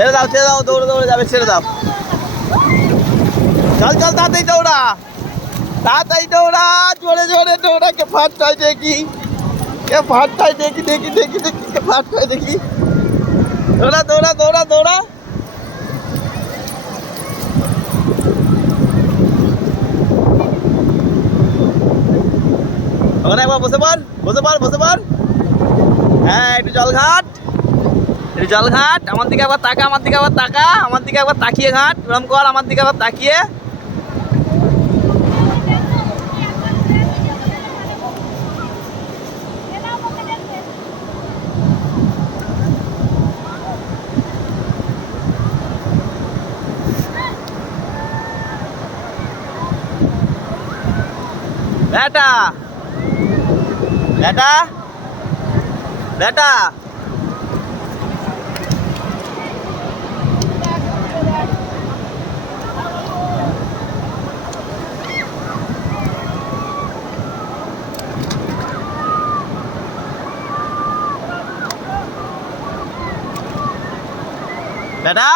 ছেড়ে দাও, দৌড়ে দৌড়ে যাবে, ছেড়ে দাও। চল চল, তাড়াতাড়ি দৌড়া, তাড়াতাড়ি দৌড়া, জোরে জোরে দৌড়া। কে ফার্স্ট হয় দেখি, কে ফার্স্ট হয় দেখি, দেখি দেখি দেখি, কে ফার্স্ট হয় দেখি। দৌড়া দৌড়া দৌড়া দৌড়া। ওখানে একবার বসে পড়, বসে পড়, বসে পড়। হ্যাঁ, একটু জল ঘাট, একটু জল ঘাট। আমার দিকে একবার তাকা, আমার দিকে একবার তাকা, আমার দিকে একবার তাকিয়ে ঘাট। ওরম কর, আমার দিকে একবার তাকিয়ে। বেটা বেটা বেটা, বেটা।